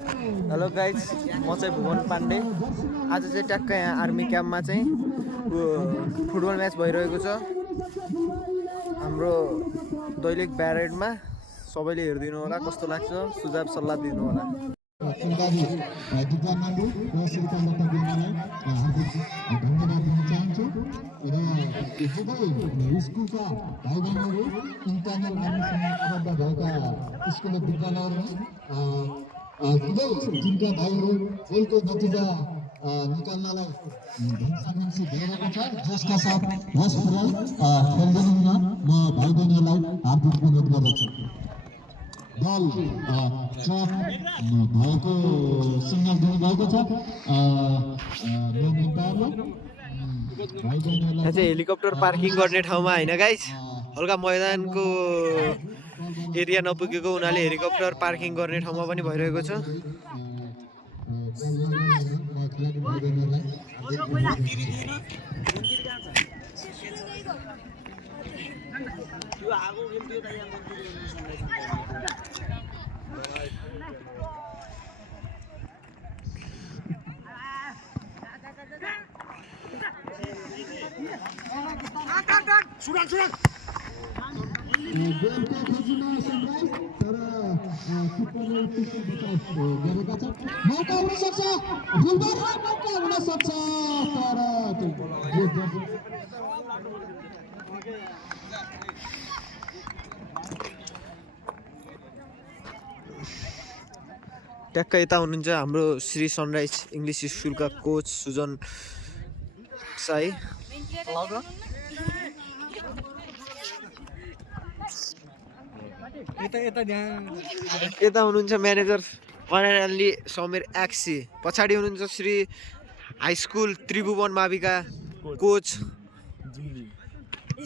Hello guys, म चाहिँ भुवन पाण्डे। आज चाहिँ ट्याक्क यहाँ आर्मी क्याम्पमा चाहिँ फुटबल म्याच भइरहेको छ। हाम्रो दैनिक ब्यारेडमा सबैले हेरिदिनु होला, कस्तो लाग्छ सुझाव सल्लाह दिनु होला। फुलबारी विद्यानन्दी र श्रीकान्त गुरुङलाई हार्दिक धन्यवाद दिन चाहन्छु र जुनै स्कुलका भाइ बहिनीहरू इन्टरनल आर्मीसँग आबद्ध भएका स्कुल विद्यालयहरू खुबै जिनका भाइहरू खेलको नतिजा निकाल्नलाई भन्छ भइरहेको छ, जसका साथ यस खेल्दैन म भाइ बहिनीहरूलाई हार्दिक अनुरोध गर्दछु। बल ट्र्याप भएको सिग्नल दिनुभएको छ। यहाँ चाहिँ हेलिकप्टर पार्किङ गर्ने ठाउँमा होइन गाइज, हल्का मैदानको एरिया नपुगेको हुनाले हेलिकप्टर पार्किङ गर्ने ठाउँमा पनि भइरहेको छ। मौका हुन सक्छ, फुलबारीलाई मौका हुन सक्छ, तर ट्याक्क यता हुनुहुन्छ हाम्रो श्री सनराइज इङ्ग्लिस स्कुलका कोच सुजन साई। यता हुनुहुन्छ म्यानेजर अनाली समीर एक्सी। पछाडि हुनुहुन्छ श्री हाई स्कुल त्रिभुवन माविका कोच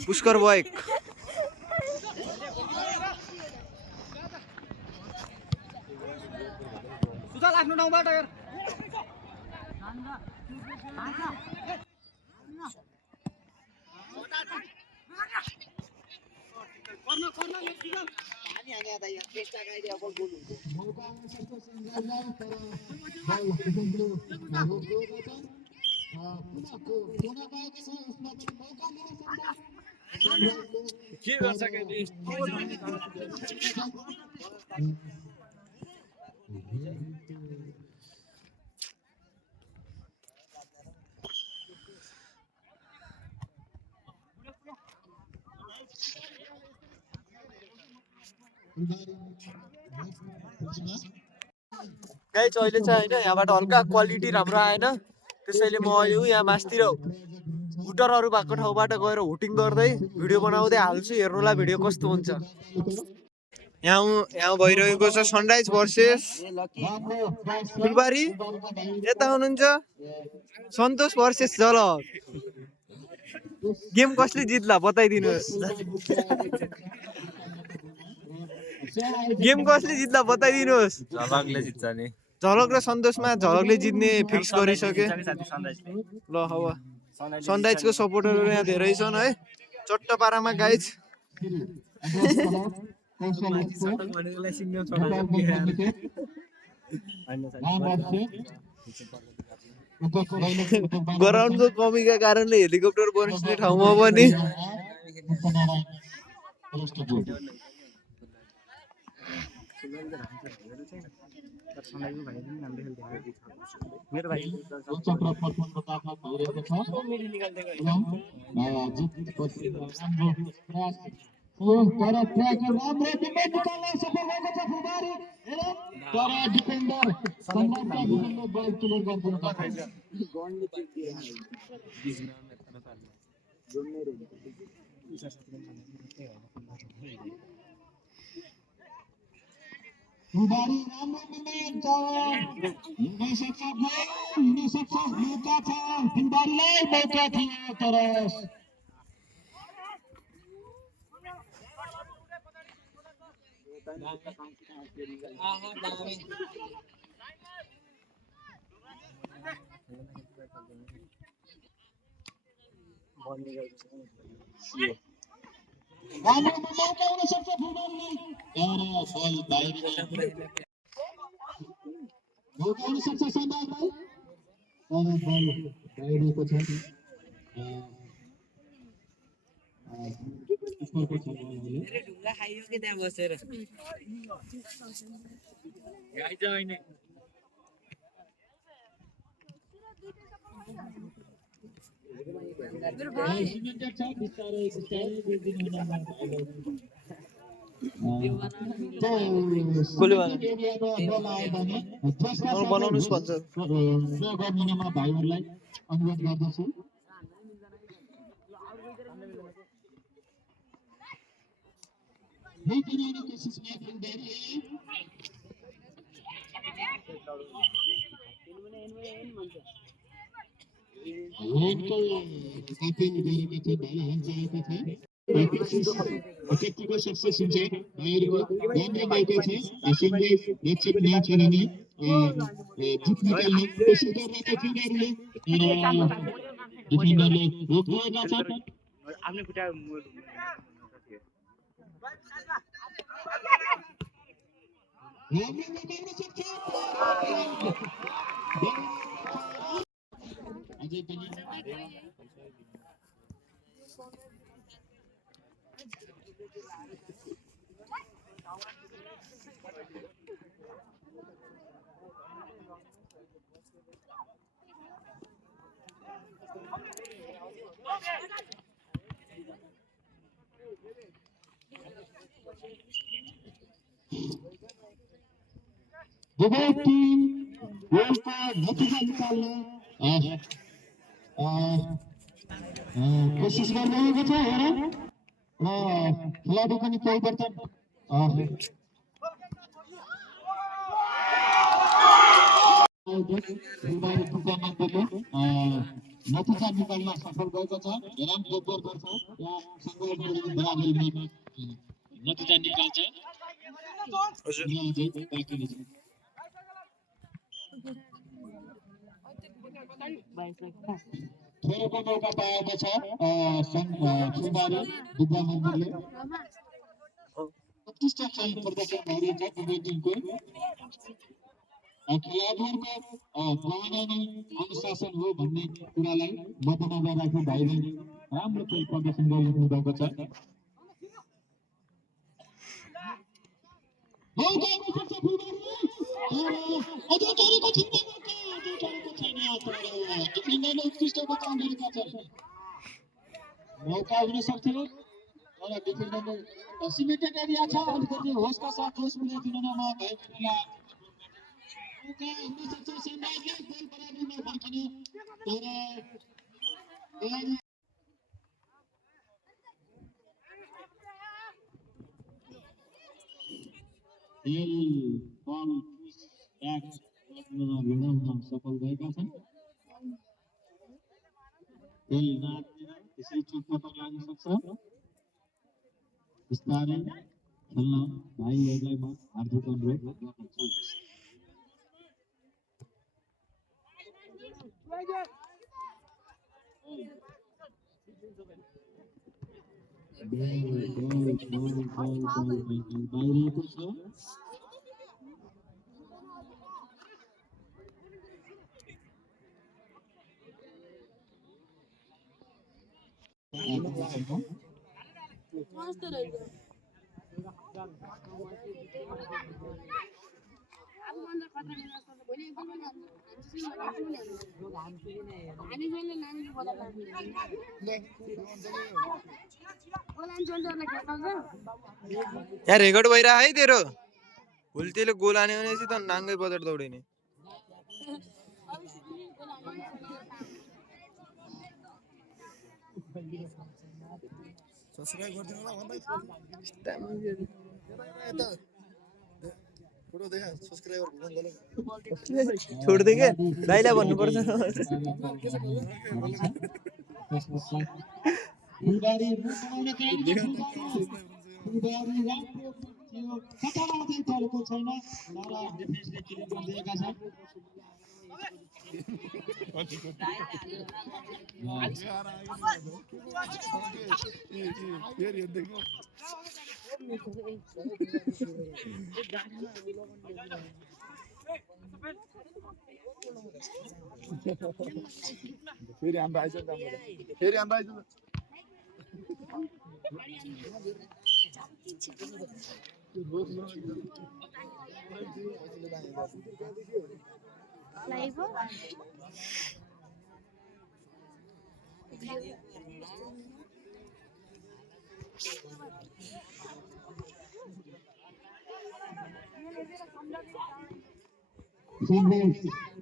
पुष्कर बयक। आफ्नो ठाउँबाट के गर्छ गाइज अहिले चाहिँ होइन, यहाँबाट हल्का क्वालिटी राम्रो आएन, त्यसैले म यहाँ मास्तिर हुटरहरू भएको ठाउँबाट गएर हुटिङ गर्दै भिडियो बनाउँदै हाल्छु। हेर्नुलाई भिडियो कस्तो हुन्छ। यहाँ भइरहेको छ सनराइज भर्सेस फुलबारी। यता हुनुहुन्छ सन्तोष भर्सेस झलक। गेम कसले जित्ला बताइदिनुहोस्। गेम कसले जित्ला बताइदिनुहोस्। झलकले जित्छ नि। झलक र सन्तोषमा झलकले जित्ने फिक्स गरिसके। ल अब सनराइजको सपोर्टरहरू यहाँ धेरै छन् है, चट्ट पारामा गाइज। ग्राउन्डको कमीका कारणले हेलिकप्टर बस्ने ठाउँमा पनि फुलबारी राम्रो मोमेन्ट हुन सक्छ, मौका छ फुलबारीलाई, मौका थियो तर राम्रो मौका हुन सक्छ फुलबारीलाई, तर बल बाहिर मौका हुन सक्छ सम्भावना तर बल गइरहेको छ स्कोरको छ धेरै ढुङ्गा खाइयो कि त्यहाँ बसेर गाई त होइन सिमेन्टेड छ बिस्तारै बिस्तारै बिर्दिनु हुन बनाउनुहोस् भन्छ भाइहरूलाई अनुरोध गर्दछु व्यक्तिको सक्सेस हुन्छ भाइहरूको ध्यान दिएको छ सिङ्गे नेक्स्ट म्याच खेल्ने जित निकाल्ने कोसिस गरिरहेको छ डिफेन्डरले रोकिएका छन् आफ्नै खुट्टा अझै पनि दुवै टिम गोलको नतिजा निकाल्ने कोसिस गरिरहेको छ हेर र खेलाडी पनि परिवर्तन नतिजा निकाल्न सफल भएको छ हेराम गोबर गर्छ या बराबरीमा नतिजा निकाल्छ खेलको मौका पाएको छ फुलबारी विद्या मन्दिरले उत्कृष्ट खेल प्रदर्शन भइरहेछ दुवै टिमको खेलाडीहरूको भावना नै अनुशासन हो भन्ने कुरालाई मध्यनजर राखी भाइले राम्रो खेल प्रदर्शन गरिरहनु भएको छ मौका हुन सक्थ्यो तर डिफेन्डरले सिमेन्टेड एरिया छ अलिकति होसका साथ जोस मिलाइदिनमा भएकोले मौका हुन सक्छ सम्भावना गोल बराबरीमा फर्किने तर बल ब्याक सफल भएका छन् त्यसै चोटपटक लाग्न सक्छ बिस्तारै खेल्न भाइहरूलाई म हार्दिक अनुरोध गर्दछु बाहिरिएको छ यहाँ रेकर्ड भइरह है तेरो भुल्तीले गोल आने भनेपछि त नाङ्गै बजेट दौडिने सब्स्क्राइब गरिदिनु होला भन्दै फोटो देखा सब्स्क्राइबर भन्दै छोड दे के दाइला भन्नु पर्छ फुलबारी बनाउन चाहन्छ फुलबारी राम्रो यो कतामा चाहिँ चलेको छैन तर डिफेन्सले क्लियर गरिदिएका छन् फेरि हाम्रो आइज फेरि हाम्रो आइज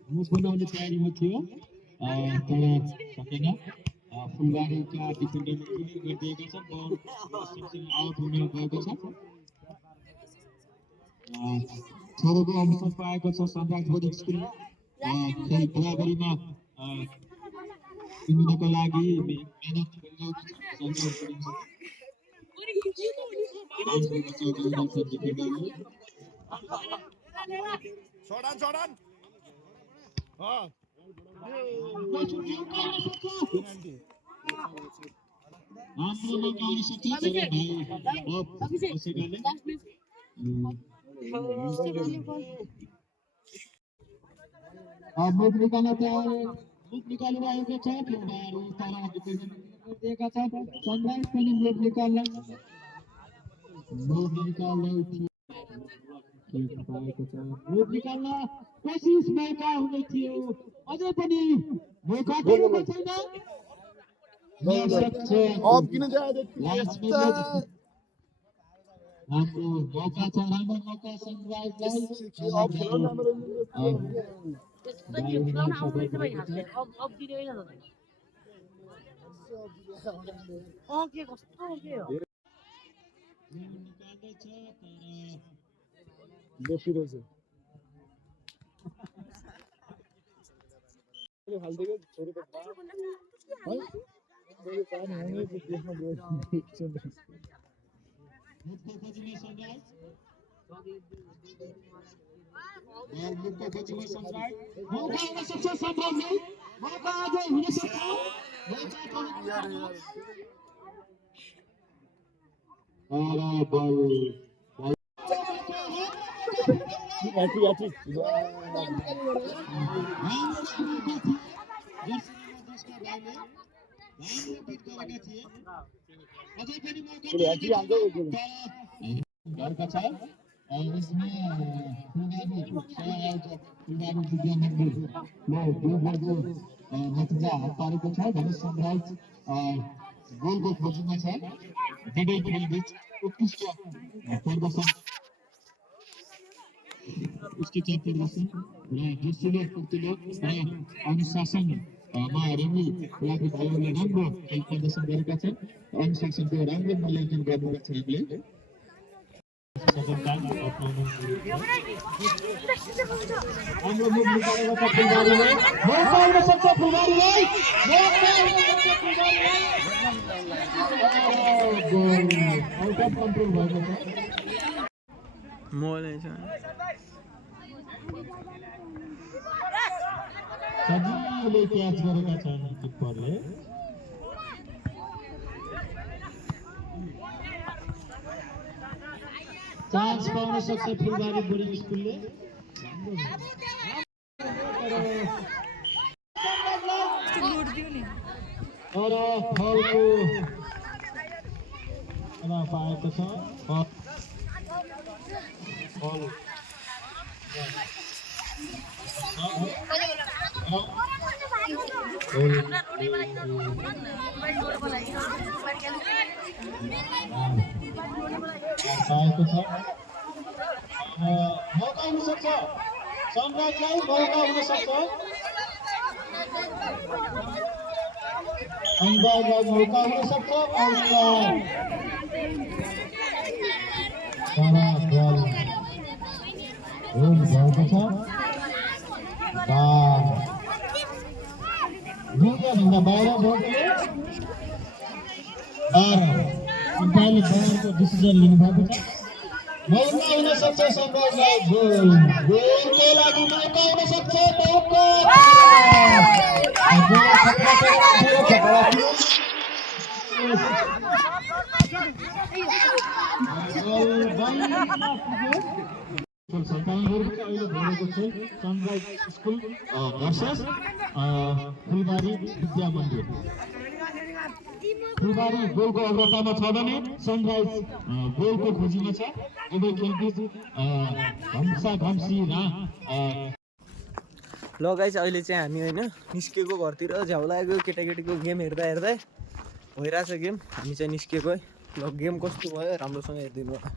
मुख बनाउने तयारीमा थियो तर सकेन फुलबारीका डिफेन्डरले क्लियर गरिदिएका छन् बल आउट हुन गएको छ छोरोको अवसर पाएको छ सनराइज बोर्डिङ स्कुलले खेल बराबरीमा जित्नको लागि मेहनत गरिरहेको छोडान मुख निकालिरहेको छ फुलबारी तारा डिफेन्डर गरिदिएका छ सनराइज पनि मुख निकाल्न कोसिस मौका हुने थियो अझै पनि मौका दिएको छैन अब किन जाँदै हाम्रो मौका छ राम्रो मौका नतिजा हात पारेको छ भने सनराइज गोलको खोजीमा छ दुवै खेलबीच उत्कृष्ट प्रदर्शन प्रदर्शन र दोस्रो प्रतिलोक र अनुशासनमा रेमी लागि भाइहरूले राम्रो खेल प्रदर्शन गरेका छन् अनुशासनको राम्रो मूल्याङ्कन गर्नुपर्छ हामीले हाम्रो मुख निकालेको छ फुलबारीले मौका आउन सक्छ फुलबारीलाई आउट अफ कन्ट्रोल भएको छ सजिलै क्याच गरेका छन् किपरले चान्स पाउन सक्छ फुलबारी बोर्डिङ स्कुलले तर फलको पाएको छ फल पाएको छ मौका हुन सक्छ सनराइजलाई मौका हुन सक्छ सनराइजलाई मौका हुन सक्छ भएको छ ढुङ्गाभन्दा बाहिर बोर्डले अम्पायरले बाहिरको डिसिजन लिनुभएको छ मौका हुन सक्छ सनराइजलाई गोलको लागि मौका हुन सक्छ मौका सन्तानहरुको अहिले भइरहेको छ सनराइज स्कुल भर्सेस फुलबारी विद्या मन्दिर। फुलबारी गोलको अग्रतामा छ भने सनराइज गोलको खोजीमा छ। दुवै खेलबीच घम्सा घम्सी ल गाइस अहिले चाहिँ हामी होइन निस्केको घरतिर झ्याउ लागेको केटाकेटीको गेम हेर्दा हेर्दै भइरहेछ गेम। हामी चाहिँ निस्केको है। ल गेम कस्तो भयो राम्रोसँग हेरिदिनु होला।